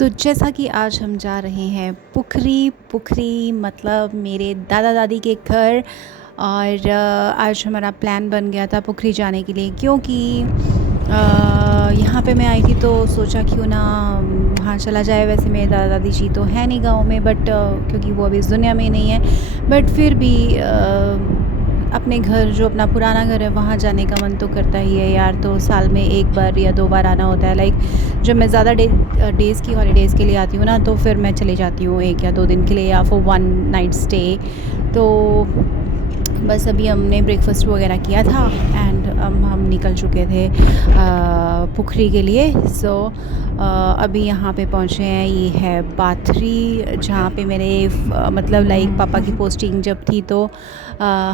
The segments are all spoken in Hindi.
तो जैसा कि आज हम जा रहे हैं पुखरी पुखरी मतलब मेरे दादा दादी के घर। और आज हमारा प्लान बन गया था पुखरी जाने के लिए, क्योंकि यहाँ पे मैं आई थी तो सोचा क्यों ना वहाँ चला जाए। वैसे मेरे दादा दादी जी तो है नहीं गांव में, बट क्योंकि वो अभी इस दुनिया में नहीं है, बट फिर भी अपने घर, जो अपना पुराना घर है, वहाँ जाने का मन तो करता ही है यार। तो साल में एक बार या दो बार आना होता है। लाइक जब मैं ज़्यादा डेज़ की हॉलीडेज़ के लिए आती हूँ ना, तो फिर मैं चली जाती हूँ एक या दो दिन के लिए, या फिर वन नाइट स्टे। तो बस अभी हमने ब्रेकफास्ट वगैरह किया था एंड हम निकल चुके थे पुखरी के लिए। सो अभी यहाँ पे पहुँचे हैं। ये है पाथरी, जहाँ पे मेरे मतलब लाइक पापा की पोस्टिंग जब थी, तो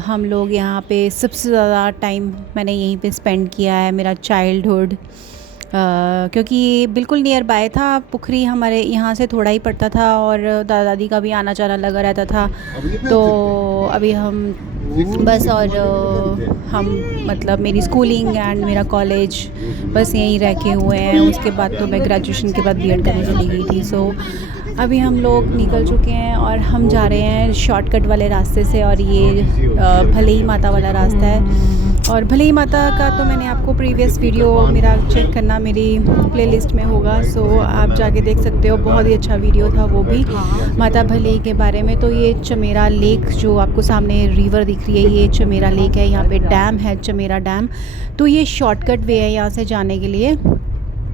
हम लोग यहाँ पे सबसे ज़्यादा टाइम मैंने यहीं पे स्पेंड किया है, मेरा चाइल्डहुड। क्योंकि बिल्कुल नियर बाय था पुखरी, हमारे यहाँ से थोड़ा ही पड़ता था, और दादा दादी का भी आना जाना लगा रहता था। तो अभी हम बस और हम मतलब मेरी स्कूलिंग एंड मेरा कॉलेज बस यहीं रह के हुए हैं। उसके बाद तो मैं ग्रेजुएशन के बाद बीएड करने चली गई थी। सो अभी हम लोग निकल चुके हैं और हम जा रहे हैं शॉर्टकट वाले रास्ते से, और ये भले ही माता वाला रास्ता है। और भले ही माता का तो मैंने आपको प्रीवियस वीडियो मेरा चेक करना, मेरी प्लेलिस्ट में होगा। सो आप जाके देख सकते हो, बहुत ही अच्छा वीडियो था वो भी माता भले के बारे में। तो ये चमेरा लेक, जो आपको सामने रिवर दिख रही है, ये चमेरा लेक है। यहाँ पे डैम है, चमेरा डैम। तो ये शॉर्टकट वे है यहाँ से जाने के लिए।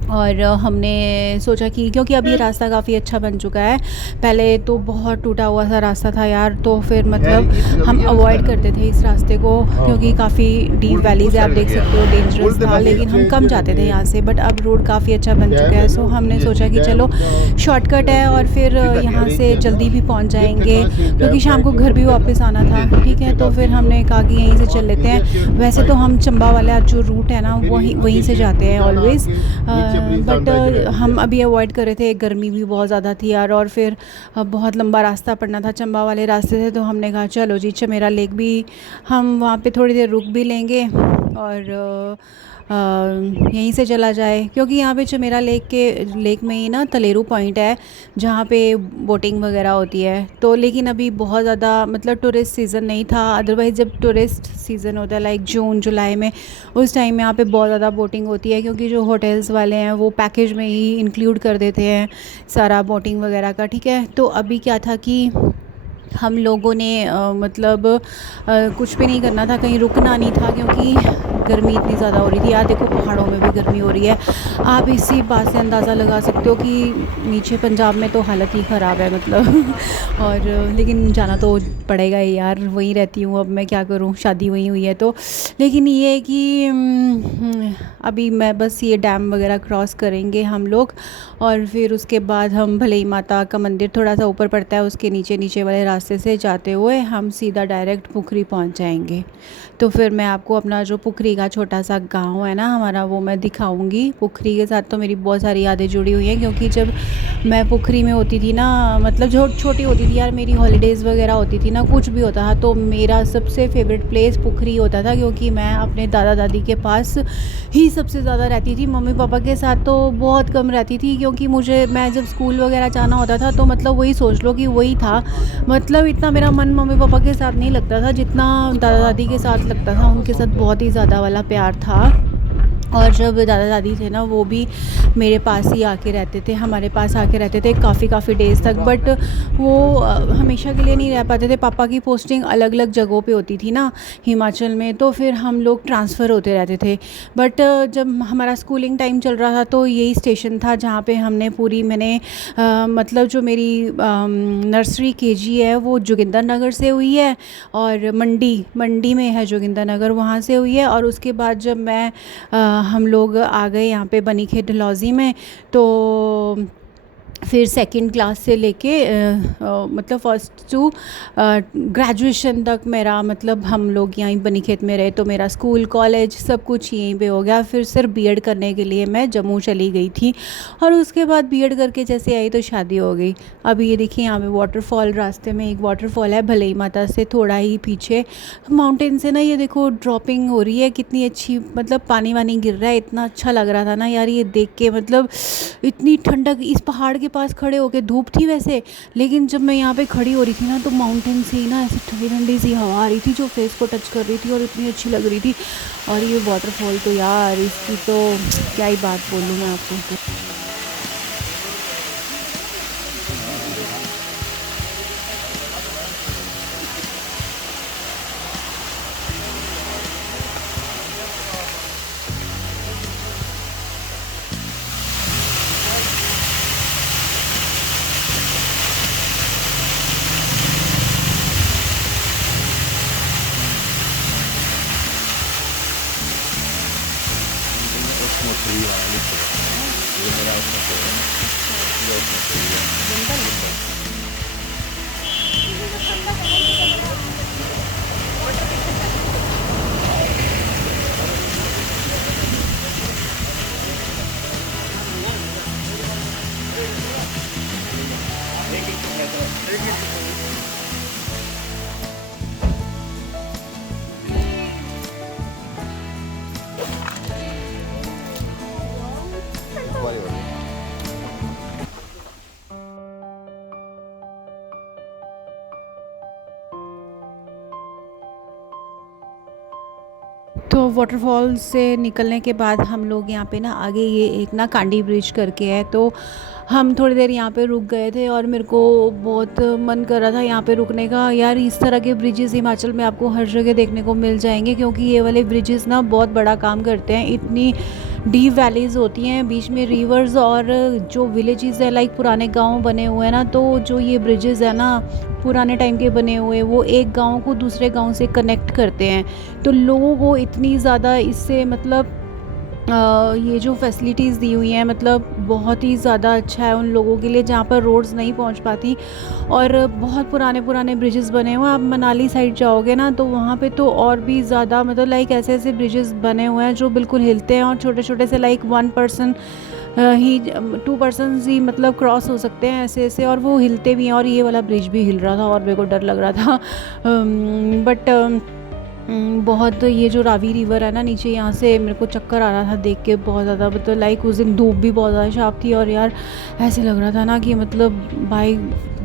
और हमने सोचा कि क्योंकि अब ये रास्ता काफ़ी अच्छा बन चुका है, पहले तो बहुत टूटा हुआ सा रास्ता था यार। तो फिर मतलब हम अवॉइड करते थे इस रास्ते को, क्योंकि काफ़ी डीप वैलीज़ है, आप देख सकते हो, डेंजरस था। लेकिन हम कम जाते थे यहाँ से, बट अब रोड काफ़ी अच्छा बन चुका है। सो हमने सोचा कि चलो शॉर्टकट है, और फिर यहाँ से जल्दी भी पहुँच जाएंगे, क्योंकि शाम को घर भी वापस आना था। ठीक है, तो फिर हमने कहा कि यहीं से चल लेते हैं। वैसे तो हम चंबा वाला जो रूट है ना, वहीं से जाते हैं ऑलवेज़, बट हम अभी अवॉइड कर रहे थे, गर्मी भी बहुत ज़्यादा थी यार। और फिर बहुत लंबा रास्ता पड़ना था चंबा वाले रास्ते से। तो हमने कहा चलो जी, चमेरा लेक भी हम वहाँ पे थोड़ी देर रुक भी लेंगे, और यहीं से चला जाए, क्योंकि यहाँ पे चमेरा लेक में ही ना तलेरू पॉइंट है, जहाँ पे बोटिंग वगैरह होती है। तो लेकिन अभी बहुत ज़्यादा मतलब टूरिस्ट सीज़न नहीं था। अदरवाइज़ जब टूरिस्ट सीज़न होता है लाइक जून जुलाई में, उस टाइम में यहाँ पे बहुत ज़्यादा बोटिंग होती है, क्योंकि जो होटल्स वाले हैं वो पैकेज में ही इंक्लूड कर देते हैं सारा बोटिंग वगैरह का। ठीक है, तो अभी क्या था कि हम लोगों ने मतलब कुछ भी नहीं करना था, कहीं रुकना नहीं था, क्योंकि गर्मी इतनी ज़्यादा हो रही थी यार। देखो पहाड़ों में भी गर्मी हो रही है, आप इसी बात से अंदाज़ा लगा सकते हो कि नीचे पंजाब में तो हालत ही ख़राब है मतलब और लेकिन जाना तो पड़ेगा ही यार, वहीं रहती हूँ, अब मैं क्या करूँ, शादी वहीं हुई है तो। लेकिन ये है कि अभी मैं बस ये डैम वगैरह क्रॉस करेंगे हम लोग, और फिर उसके बाद हम भले ही माता का मंदिर थोड़ा सा ऊपर पड़ता है, उसके नीचे नीचे वाले रास्ते से जाते हुए हम सीधा डायरेक्ट पुखरी पहुंच जाएंगे। तो फिर मैं आपको अपना जो पुखरी का छोटा सा गांव है ना हमारा, वो मैं दिखाऊंगी। पुखरी के साथ तो मेरी बहुत सारी यादें जुड़ी हुई हैं, क्योंकि जब मैं पुखरी में होती थी ना, मतलब जो छोटी होती थी यार, मेरी हॉलीडेज़ वगैरह होती थी ना, कुछ भी होता था, तो मेरा सबसे फेवरेट प्लेस पुखरी होता था, क्योंकि मैं अपने दादा दादी के पास ही सबसे ज़्यादा रहती थी। मम्मी पापा के साथ तो बहुत कम रहती थी, क्योंकि मैं जब स्कूल वगैरह जाना होता था तो मतलब वही सोच लो कि वही था। मतलब इतना मेरा मन मम्मी पापा के साथ नहीं लगता था जितना दादा दादी के साथ लगता था। उनके साथ बहुत ही ज़्यादा वाला प्यार था। और जब दादा दादी थे ना, वो भी मेरे पास ही आके रहते थे, हमारे पास आके रहते थे काफ़ी डेज़ तक। बट वो हमेशा के लिए नहीं रह पाते थे, पापा की पोस्टिंग अलग अलग जगहों पे होती थी ना हिमाचल में, तो फिर हम लोग ट्रांसफ़र होते रहते थे। बट जब हमारा स्कूलिंग टाइम चल रहा था, तो यही स्टेशन था जहाँ पे मैंने मतलब जो मेरी नर्सरी केजी है वो जोगिंदर नगर से हुई है, और मंडी में है जोगिंदर नगर, वहाँ से हुई है। और उसके बाद जब हम लोग आ गए यहाँ पे बनीखेत डलहौजी में, तो फिर सेकंड क्लास से लेके मतलब फर्स्ट टू ग्रेजुएशन तक मेरा मतलब हम लोग यहीं बनीखेत में रहे। तो मेरा स्कूल कॉलेज सब कुछ यहीं पे हो गया। फिर सिर्फ बीएड करने के लिए मैं जम्मू चली गई थी, और उसके बाद बीएड करके जैसे आई तो शादी हो गई। अभी ये देखिए, यहाँ पे वाटरफॉल, रास्ते में एक वाटरफॉल है भले ही माता से थोड़ा ही पीछे, माउंटेन से ना ये देखो ड्रॉपिंग हो रही है, कितनी अच्छी, मतलब पानी वानी गिर रहा है, इतना अच्छा लग रहा था ना यार ये देख के। मतलब इतनी ठंडक, इस पहाड़ के पास पास खड़े होके, धूप थी वैसे, लेकिन जब मैं यहाँ पे खड़ी हो रही थी ना तो माउंटेन से ही ना ऐसी ठंडी ठंडी सी हवा आ रही थी जो फेस को टच कर रही थी और इतनी अच्छी लग रही थी। और ये वाटरफॉल तो यार इसकी तो क्या ही बात बोलूँ मैं आपको। तो वाटरफॉल से निकलने के बाद हम लोग यहाँ पे ना आगे ये एक ना कांडी ब्रिज करके है, तो हम थोड़ी देर यहाँ पे रुक गए थे और मेरे को बहुत मन कर रहा था यहाँ पे रुकने का। यार इस तरह के ब्रिजेस हिमाचल में आपको हर जगह देखने को मिल जाएंगे, क्योंकि ये वाले ब्रिजेस ना बहुत बड़ा काम करते हैं। इतनी डीप वैलीज़ होती हैं, बीच में रिवर्स और जो विलेजेस है लाइक पुराने गांव बने हुए हैं ना, तो जो ये ब्रिजेस है ना पुराने टाइम के बने हुए, वो एक गांव को दूसरे गांव से कनेक्ट करते हैं। तो लोगों को इतनी ज़्यादा इससे मतलब ये जो फैसिलिटीज़ दी हुई हैं, मतलब बहुत ही ज़्यादा अच्छा है उन लोगों के लिए जहाँ पर रोड्स नहीं पहुँच पाती। और बहुत पुराने पुराने ब्रिजेस बने हुए हैं। आप मनाली साइड जाओगे ना तो वहाँ पे तो और भी ज़्यादा मतलब लाइक ऐसे ऐसे ब्रिजेस बने हुए हैं जो बिल्कुल हिलते हैं, और छोटे छोटे से लाइक 1 पर्सन ही 2 पर्सन्स ही मतलब क्रॉस हो सकते हैं ऐसे ऐसे, और वो हिलते भी हैं। और ये वाला ब्रिज भी हिल रहा था और मेरे को डर लग रहा था। बट बहुत ये जो रावी रिवर है ना नीचे, यहाँ से मेरे को चक्कर आ रहा था देख के बहुत ज़्यादा। मतलब लाइक उस दिन धूप भी बहुत ज़्यादा शार्प थी, और यार ऐसे लग रहा था ना कि मतलब बाय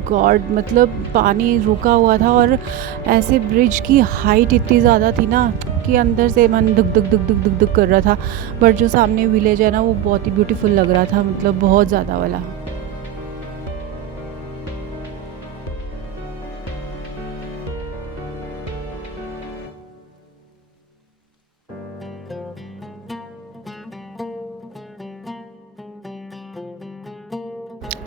गॉड मतलब पानी रुका हुआ था, और ऐसे ब्रिज की हाइट इतनी ज़्यादा थी ना कि अंदर से मन दुक दुक दुक दुक दुक दुक कर रहा था। बट जो सामने विलेज है ना वो बहुत ही ब्यूटीफुल लग रहा था, मतलब बहुत ज़्यादा वाला।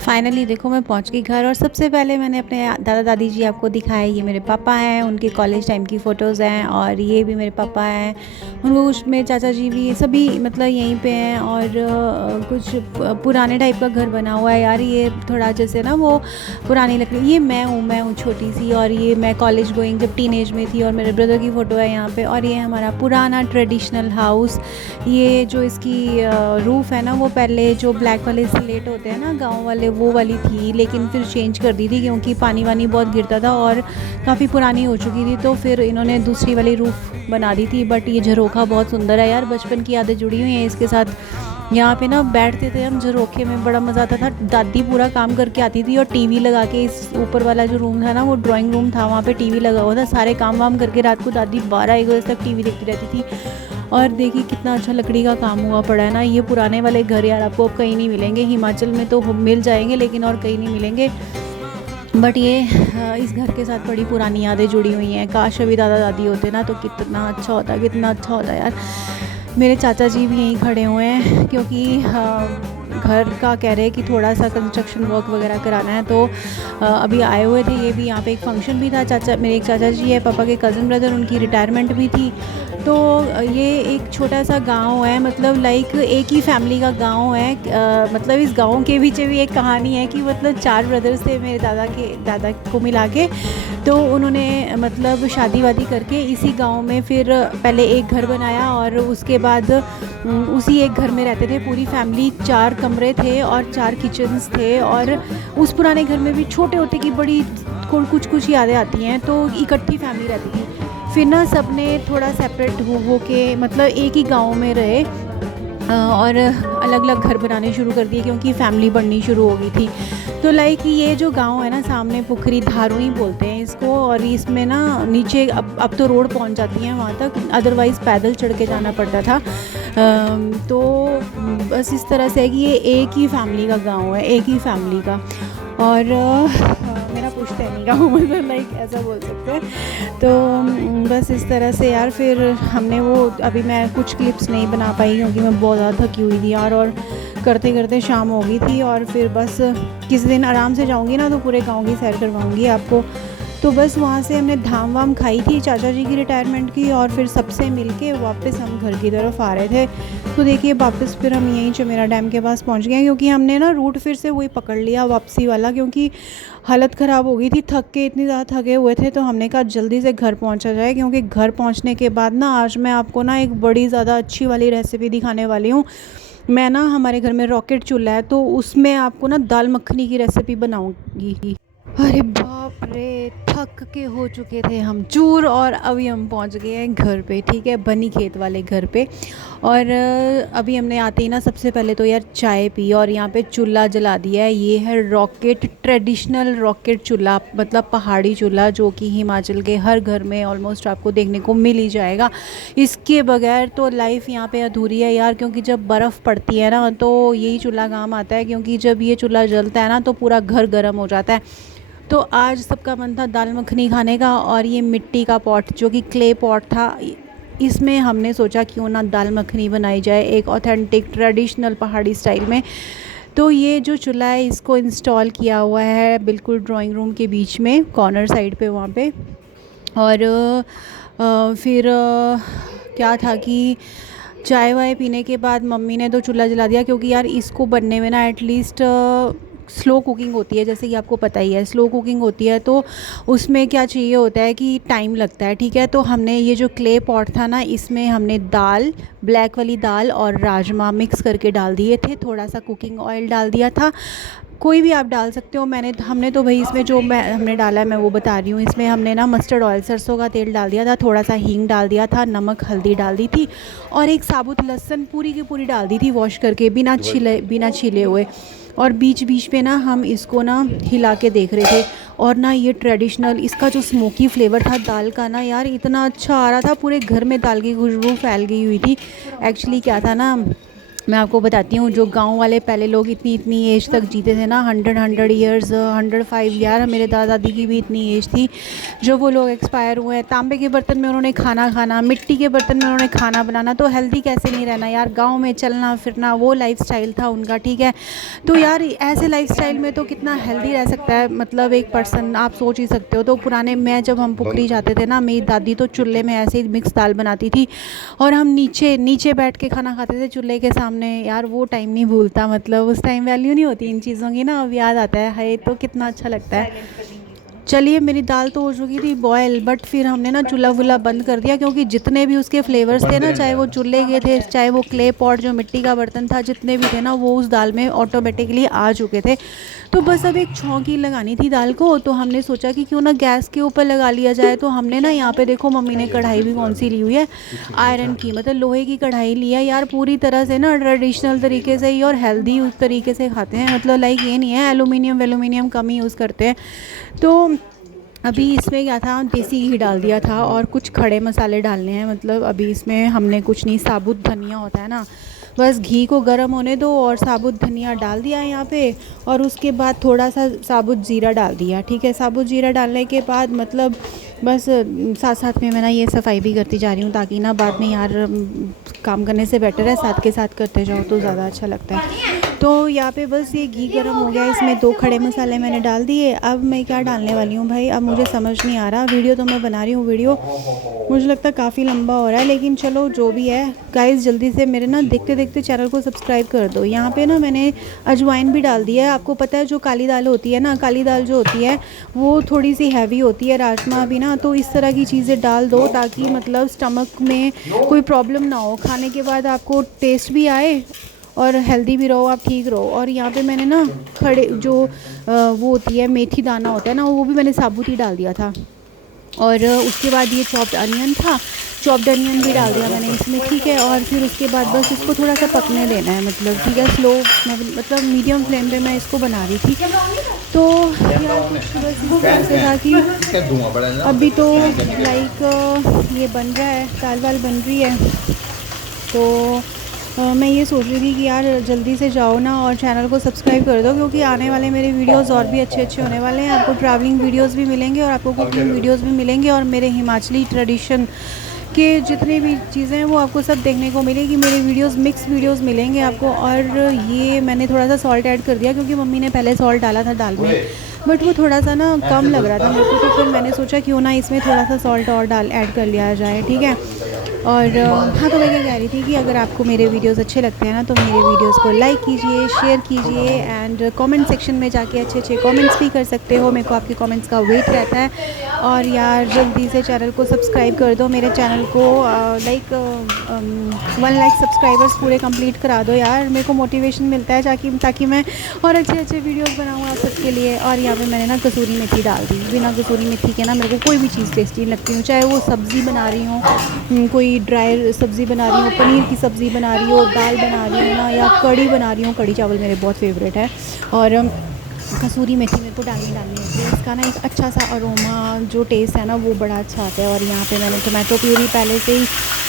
फाइनली देखो मैं पहुंच गई घर, और सबसे पहले मैंने अपने दादा दादी जी आपको दिखाए। ये मेरे पापा हैं, उनके कॉलेज टाइम की फ़ोटोज़ हैं, और ये भी मेरे पापा हैं। उनको उसमें चाचा जी भी सभी मतलब यहीं पे हैं। और कुछ पुराने टाइप का घर बना हुआ है यार, ये थोड़ा जैसे ना वो पुरानी लकड़ी। ये मैं हूँ छोटी सी, और ये मैं कॉलेज गोइंग जब टीनेज में थी, और मेरे ब्रदर की फ़ोटो है यहाँ पे। और ये हमारा पुराना ट्रेडिशनल हाउस। ये जो इसकी रूफ़ है ना वो पहले जो ब्लैक वाले स्लेट होते हैं ना गाँव वाले, वो वाली थी, लेकिन फिर चेंज कर दी थी क्योंकि पानी वानी बहुत गिरता था और काफ़ी पुरानी हो चुकी थी, तो फिर इन्होंने दूसरी वाली रूफ़ बना दी थी। बट ये झरोखा बहुत सुंदर है यार, बचपन की यादें जुड़ी हुई हैं इसके साथ। यहाँ पे ना बैठते थे हम झरोखे में, बड़ा मज़ा आता था। दादी पूरा काम करके आती थी और टीवी लगा के, इस ऊपर वाला जो रूम था ना वो ड्राइंग रूम था, वहाँ पे टीवी लगा हुआ था। सारे काम वाम करके रात को दादी 12-1 बजे तक टीवी देखती रहती थी। और देखिए कितना अच्छा लकड़ी का काम हुआ पड़ा है ना। ये पुराने वाले घर यार आपको अब कहीं नहीं मिलेंगे, हिमाचल में तो मिल जाएंगे लेकिन और कहीं नहीं मिलेंगे। बट ये इस घर के साथ बड़ी पुरानी यादें जुड़ी हुई हैं। काश अभी दादा दादी होते ना तो कितना अच्छा होता, कितना अच्छा होता यार। मेरे चाचा जी भी यहीं खड़े हुए हैं क्योंकि घर का कह रहे हैं कि थोड़ा सा कंस्ट्रक्शन वर्क वगैरह कराना है, तो अभी आए हुए थे। ये भी यहाँ पे एक फंक्शन भी था। मेरे एक चाचा जी है, पापा के कज़न ब्रदर, उनकी रिटायरमेंट भी थी। तो ये एक छोटा सा गांव है, मतलब लाइक एक ही फैमिली का गांव है। मतलब इस गांव के पीछे भी एक कहानी है कि मतलब 4 ब्रदर्स थे मेरे दादा को मिला के। तो उन्होंने मतलब शादी वादी करके इसी गांव में फिर पहले एक घर बनाया, और उसके बाद उसी एक घर में रहते थे पूरी फैमिली। 4 कमरे थे और 4 किचन्स थे, और उस पुराने घर में भी छोटे होते की बड़ी कुछ यादें आती हैं। तो इकट्ठी फैमिली रहती थी। फिर ना सबने थोड़ा सेपरेट हो के मतलब एक ही गांव में रहे। और अलग अलग घर बनाने शुरू कर दिए क्योंकि फैमिली बढ़नी शुरू हो गई थी। तो लाइक ये जो गांव है ना सामने, पुखरी धारू ही बोलते हैं इसको, और इसमें ना नीचे अब तो रोड पहुंच जाती है वहाँ तक, अदरवाइज़ पैदल चढ़ के जाना पड़ता था। तो बस इस तरह से है कि ये एक ही फैमिली का गांव है, एक ही फैमिली का। और मेरा पुश्तैनी गाँव मतलब लाइक ऐसा बोल सकते हैं। तो बस इस तरह से यार फिर हमने वो, अभी मैं कुछ क्लिप्स नहीं बना पाई क्योंकि मैं बहुत ज़्यादा थकी हुई थी यार, और करते करते शाम हो गई थी। और फिर बस किसी दिन आराम से जाऊंगी ना तो पूरे गांव की सैर करवाऊंगी आपको। तो बस वहाँ से हमने धाम वाम खाई थी चाचा जी की रिटायरमेंट की, और फिर सबसे मिलके वापस हम घर की तरफ आ रहे थे। तो देखिए वापस फिर हम यहीं चमेरा डैम के पास पहुँच गए, क्योंकि हमने ना रूट फिर से वही पकड़ लिया वापसी वाला, क्योंकि हालत ख़राब हो गई थी, थक के इतनी ज़्यादा थके हुए थे। तो हमने कहा जल्दी से घर पहुँचा जाए, क्योंकि घर पहुँचने के बाद ना आज मैं आपको ना एक बड़ी ज़्यादा अच्छी वाली रेसिपी दिखाने वाली हूँ। मैं ना, हमारे घर में रॉकेट चूल्हा है, तो उसमें आपको ना दाल मखनी की रेसिपी बनाऊंगी। अरे बाप रे, थक के हो चुके थे हम चूर, और अभी हम पहुंच गए हैं घर पे, ठीक है, बनी खेत वाले घर पे। और अभी हमने आते ही ना सबसे पहले तो यार चाय पी, और यहाँ पे चूल्हा जला दिया है। ये है रॉकेट, ट्रेडिशनल रॉकेट चूल्हा, मतलब पहाड़ी चूल्हा, जो कि हिमाचल के हर घर में ऑलमोस्ट आपको देखने को मिल ही जाएगा। इसके बगैर तो लाइफ यहाँ पे अधूरी है यार, क्योंकि जब बर्फ़ पड़ती है ना तो यही चूल्हा काम आता है, क्योंकि जब ये चूल्हा जलता है ना तो पूरा घर गर्म हो जाता है। तो आज सबका मन था दाल मखनी खाने का, और ये मिट्टी का पॉट जो कि क्ले पॉट था, इसमें हमने सोचा क्यों ना दाल मखनी बनाई जाए एक ऑथेंटिक ट्रेडिशनल पहाड़ी स्टाइल में। तो ये जो चूल्हा है इसको इंस्टॉल किया हुआ है बिल्कुल ड्राइंग रूम के बीच में, कॉर्नर साइड पे वहाँ पे। और फिर क्या था कि चाय वाय पीने के बाद मम्मी ने तो चूल्हा जला दिया, क्योंकि यार इसको बनने में ना एटलीस्ट स्लो कुकिंग होती है, जैसे कि आपको पता ही है स्लो कुकिंग होती है, तो उसमें क्या चाहिए होता है कि टाइम लगता है, ठीक है। तो हमने ये जो क्ले पॉट था ना, इसमें हमने दाल, ब्लैक वाली दाल और राजमा मिक्स करके डाल दिए थे, थोड़ा सा कुकिंग ऑयल डाल दिया था, कोई भी आप डाल सकते हो। हमने तो भाई इसमें जो हमने डाला है मैं वो बता रही हूँ। इसमें हमने ना मस्टर्ड ऑयल, सरसों का तेल डाल दिया था, थोड़ा सा हींग डाल दिया था, नमक हल्दी डाल दी थी, और एक साबुत लहसुन पूरी की पूरी डाल दी थी वॉश करके, बिना छीले हुए। और बीच बीच पे ना हम इसको ना हिला के देख रहे थे, और ना ये ट्रेडिशनल इसका जो स्मोकी फ्लेवर था दाल का ना यार इतना अच्छा आ रहा था, पूरे घर में दाल की खुशबू फैल गई हुई थी। एक्चुअली क्या था ना, मैं आपको बताती हूँ, जो गांव वाले पहले लोग इतनी इतनी एज तक जीते थे ना, 100 ईयर्स, 105 यार, मेरे दादा दादी की भी इतनी एज थी। जो वो लोग एक्सपायर हुए हैं, तांबे के बर्तन में उन्होंने खाना खाना, मिट्टी के बर्तन में उन्होंने खाना बनाना, तो हेल्दी कैसे नहीं रहना यार, गांव में चलना फिरना वो लाइफस्टाइल था उनका, ठीक है। तो यार ऐसे लाइफस्टाइल में तो कितना हेल्दी रह सकता है, मतलब एक पर्सन, आप सोच ही सकते हो। तो पुराने, मैं जब हम पुखरी जाते थे ना, मेरी दादी तो चूल्हे में ऐसे ही मिक्स दाल बनाती थी, और हम नीचे नीचे बैठ के खाना खाते थे चूल्हे के सामने। यार वो टाइम नहीं भूलता, मतलब उस टाइम वैल्यू नहीं होती इन चीज़ों की ना, अब याद आता है तो कितना अच्छा लगता है। चलिए मेरी दाल तो हो चुकी थी बॉयल, बट फिर हमने ना चूल्हा वूल्हा बंद कर दिया, क्योंकि जितने भी उसके फ्लेवर्स थे ना, चाहे वो चूल्हे के थे, चाहे वो क्ले पॉट जो मिट्टी का बर्तन था, जितने भी थे ना वो उस दाल में ऑटोमेटिकली आ चुके थे। तो बस अब एक छौंकी लगानी थी दाल को, तो हमने सोचा कि क्यों ना गैस के ऊपर लगा लिया जाए। तो हमने ना यहाँ पे देखो मम्मी ने कढ़ाई भी कौन सी ली हुई है, आयरन की, मतलब लोहे की कढ़ाई ली है यार, पूरी तरह से ना ट्रेडिशनल तरीके से ही और हेल्दी उस तरीके से खाते हैं, मतलब लाइक ये नहीं है एलुमिनियम कम ही यूज़ करते हैं। तो अभी इसमें क्या था, देसी घी डाल दिया था, और कुछ खड़े मसाले डालने हैं, मतलब अभी इसमें हमने कुछ नहीं, साबुत धनिया होता है ना, बस घी को गर्म होने दो और साबुत धनिया डाल दिया यहाँ पे, और उसके बाद थोड़ा सा साबुत ज़ीरा डाल दिया, ठीक है। साबुत ज़ीरा डालने के बाद मतलब बस साथ साथ में मैं ना ये सफाई भी करती जा रही हूँ, ताकि ना बाद में यार काम करने से बेटर है साथ के साथ करते जाओ तो ज़्यादा अच्छा लगता है। तो यहाँ पे बस ये घी गर्म हो गया, इसमें 2 खड़े मसाले मैंने डाल दिए। अब मैं क्या डालने वाली हूँ भाई, अब मुझे समझ नहीं आ रहा, वीडियो तो मैं बना रही हूँ, वीडियो मुझे लगता है काफ़ी लंबा हो रहा है, लेकिन चलो जो भी है गाइस, जल्दी से मेरे ना देखते देखते चैनल को सब्सक्राइब कर दो। यहाँ पे ना मैंने अजवाइन भी डाल दिया है। आपको पता है जो काली दाल होती है ना, काली दाल जो होती है वो थोड़ी सी हैवी होती है, राजमा भी ना, तो इस तरह की चीज़ें डाल दो, ताकि मतलब स्टमक में कोई प्रॉब्लम ना हो, खाने के बाद आपको टेस्ट भी आए और हेल्दी भी रहो, आप ठीक रहो। और यहाँ पे मैंने ना खड़े जो वो होती है मेथी दाना होता है ना, वो भी मैंने साबुत ही डाल दिया था। और उसके बाद ये चॉप्ड अनियन था, चॉप्ड अनियन भी डाल दिया मैंने इसमें, ठीक है। और फिर उसके बाद बस इसको थोड़ा सा पकने देना है, मतलब ठीक है, स्लो मतलब मीडियम फ्लेम पे मैं इसको बना रही थी। तो यार कुछ बस इस तरह से था कि अभी तो लाइक ये बन रहा है, दाल वाल बन रही है। तो मैं ये सोच रही थी कि यार जल्दी से जाओ ना और चैनल को सब्सक्राइब कर दो, क्योंकि आने वाले मेरे वीडियोस और भी अच्छे अच्छे होने वाले हैं। आपको ट्रैवलिंग वीडियोस भी मिलेंगे और आपको कुकिंग वीडियोस भी मिलेंगे, और मेरे हिमाचली ट्रेडिशन के जितने भी चीज़ें हैं वो आपको सब देखने को मिलेगी। मेरे वीडियोस मिक्स वीडियोस मिलेंगे आपको। और ये मैंने थोड़ा सा सॉल्ट ऐड कर दिया, क्योंकि मम्मी ने पहले सॉल्ट डाला था दाल में, बट वो थोड़ा सा ना कम लग रहा था मेरे को। तो फिर मैंने सोचा क्यों ना इसमें थोड़ा सा सॉल्ट और डाल ऐड कर लिया जाए, ठीक है। और हाँ, तो मैं क्या कह रही थी कि अगर आपको मेरे वीडियोस अच्छे लगते हैं ना, तो मेरे वीडियोस को लाइक कीजिए, शेयर कीजिए, एंड कमेंट सेक्शन में जाके अच्छे अच्छे कमेंट्स भी कर सकते हो। मेरे को आपके कमेंट्स का वेट रहता है। और यार जल्दी से चैनल को सब्सक्राइब कर दो, मेरे चैनल को लाइक 1 लाख सब्सक्राइबर्स पूरे कंप्लीट करा दो यार। मेरे को मोटिवेशन मिलता है ताकि मैं और अच्छे अच्छे वीडियोस बनाऊँ आप सबके लिए। और यहाँ पे मैंने ना कसूरी मेथी डाल दी। बिना कसूरी मेथी के ना मेरे को कोई भी चीज़ टेस्टी लगती हूँ, चाहे वो सब्ज़ी बना रही हूँ, कोई ड्राई सब्ज़ी बना रही हूँ, पनीर की सब्ज़ी बना रही हूँ, दाल बना रही हूँ ना, या कढ़ी बना रही हूँ। कढ़ी चावल मेरे बहुत फेवरेट है। और कसूरी मेथी मेरे को डालनी होती है। इसका ना एक अच्छा सा अरोमा जो टेस्ट है ना वो बड़ा अच्छा आता है। और यहाँ पे मैंने टोमेटो प्यूरी पहले से ही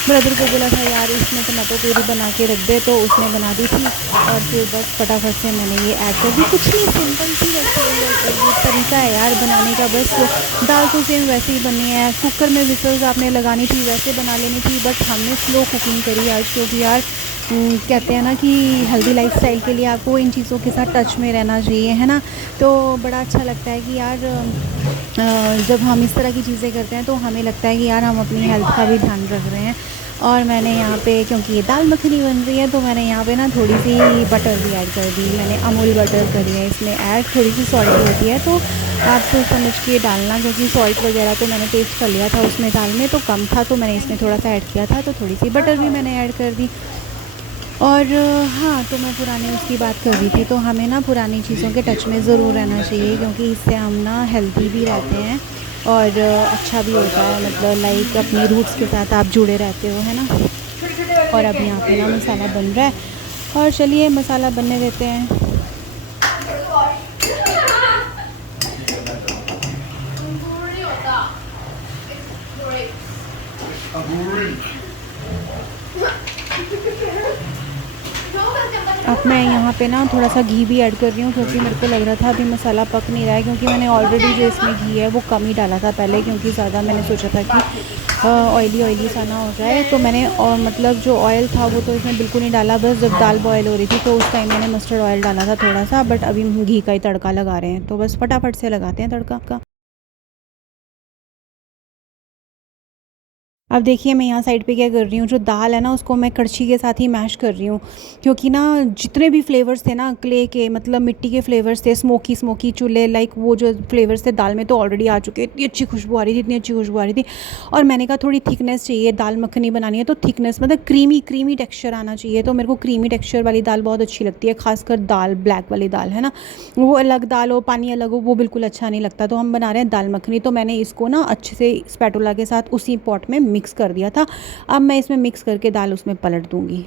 ब्रदर को बोला था यार इसमें टोमेटो प्यूरी बना के रख दे, तो उसने बना दी थी। और फिर बस फटाफट से मैंने ये ऐड कर दी। कुछ नहीं, सिंपल सी वैसे वो तरीका है यार बनाने का। बस दाल तो सेम वैसे ही बननी है, कुकर में विसल्स आपने लगानी थी वैसे बना लेनी थी, बट हमने स्लो कुकिंग करी आज, क्योंकि यार कहते हैं ना कि हेल्दी लाइफस्टाइल के लिए आपको इन चीज़ों के साथ टच में रहना चाहिए, है ना। तो बड़ा अच्छा लगता है कि यार जब हम इस तरह की चीज़ें करते हैं तो हमें लगता है कि यार हम अपनी हेल्थ का भी ध्यान रख रहे हैं। और मैंने यहाँ पे क्योंकि ये दाल मखनी बन रही है, तो मैंने यहाँ पे ना थोड़ी सी बटर भी ऐड कर दी। मैंने अमूल बटर करी है इसमें ऐड, थोड़ी सी सॉल्टी होती है तो आप तो समझ के डालना, क्योंकि सॉल्ट वगैरह तो मैंने टेस्ट कर लिया था उसमें दाल में, तो कम था, तो मैंने इसमें थोड़ा सा ऐड किया था। तो थोड़ी सी बटर भी मैंने ऐड कर दी। और हाँ, तो मैं पुरानी उसकी बात कर रही थी। तो हमें ना पुरानी चीज़ों के टच में ज़रूर रहना चाहिए, क्योंकि इससे हम ना हेल्दी भी रहते हैं और अच्छा भी होता है, मतलब लाइक अपने रूट्स के साथ आप जुड़े रहते हो, है ना। और अब यहाँ पे ना मसाला बन रहा है, और चलिए मसाला बनने देते हैं। अब मैं यहाँ पे ना थोड़ा सा घी भी ऐड कर रही हूँ, क्योंकि मेरे को लग रहा था अभी मसाला पक नहीं रहा है, क्योंकि मैंने ऑलरेडी जो इसमें घी है वो कम ही डाला था पहले, क्योंकि ज़्यादा मैंने सोचा था कि ऑयली सा ना हो जाए। तो मैंने और मतलब जो ऑयल था वो तो इसमें बिल्कुल नहीं डाला, बस जब दाल बॉयल हो रही थी तो उस टाइम मैंने मस्टर्ड ऑयल डाला था थोड़ा सा। बट अभी हम घी का ही तड़का लगा रहे हैं, तो बस फटाफट से लगाते हैं तड़का का। अब देखिए मैं यहाँ साइड पे क्या कर रही हूँ, जो दाल है ना उसको मैं कड़छी के साथ ही मैश कर रही हूँ, क्योंकि ना जितने भी फ्लेवर्स थे ना क्ले के, मतलब मिट्टी के फ्लेवर्स थे, स्मोकी स्मोकी चूल्हे लाइक वो जो फ्लेवर्स थे दाल में तो ऑलरेडी आ चुके। इतनी अच्छी खुशबू आ रही थी, इतनी अच्छी खुशबू आ रही थी। और मैंने कहा थोड़ी थिकनेस चाहिए, दाल मखनी बनानी है तो थिकनेस मतलब क्रीमी क्रीमी टेक्स्चर आना चाहिए। तो मेरे को क्रीमी टेक्स्चर वाली दाल बहुत अच्छी लगती है, खासकर दाल ब्लैक वाली दाल है ना, वो अलग दाल हो पानी अलग हो वो बिल्कुल अच्छा नहीं लगता। तो हम बना रहे हैं दाल मखनी, तो मैंने इसको ना अच्छे से स्पैटुला के साथ उसी पॉट में मिक्स कर दिया था। अब मैं इसमें मिक्स करके दाल उसमें पलट दूंगी।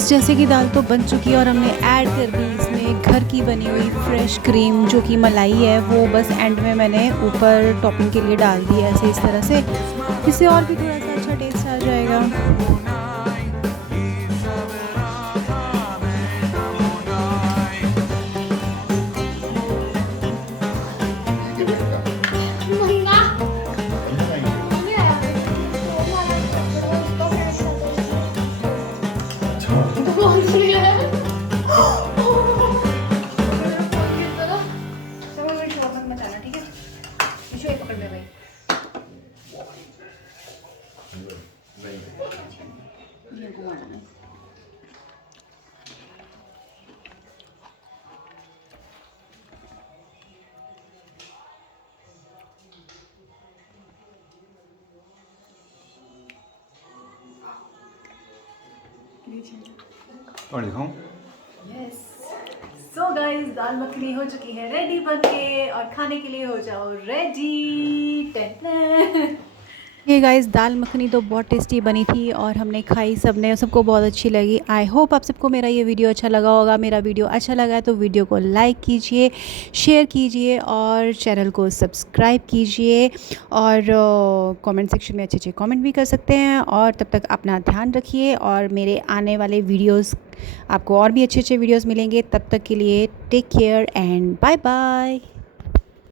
बस जैसे कि दाल तो बन चुकी है और हमने ऐड कर दी इसमें घर की बनी हुई फ्रेश क्रीम जो कि मलाई है, वो बस एंड में मैंने ऊपर टॉपिंग के लिए डाल दी है ऐसे इस तरह से, इससे और भी थोड़ा सा अच्छा टेस्ट आ जाएगा। और दिखाऊं? यस। सो गाइस, दाल मखनी हो चुकी है रेडी बन के, और खाने के लिए हो जाओ रेडी। ये गाइस, दाल मखनी तो बहुत टेस्टी बनी थी और हमने खाई सबने, सबको बहुत अच्छी लगी। आई होप आप सबको मेरा ये वीडियो अच्छा लगा होगा। मेरा वीडियो अच्छा लगा है तो वीडियो को लाइक कीजिए, शेयर कीजिए और चैनल को सब्सक्राइब कीजिए, और कमेंट सेक्शन में अच्छे अच्छे कमेंट भी कर सकते हैं। और तब तक अपना ध्यान रखिए, और मेरे आने वाले वीडियोज़ आपको और भी अच्छे अच्छे वीडियोज़ मिलेंगे। तब तक के लिए take care and bye bye.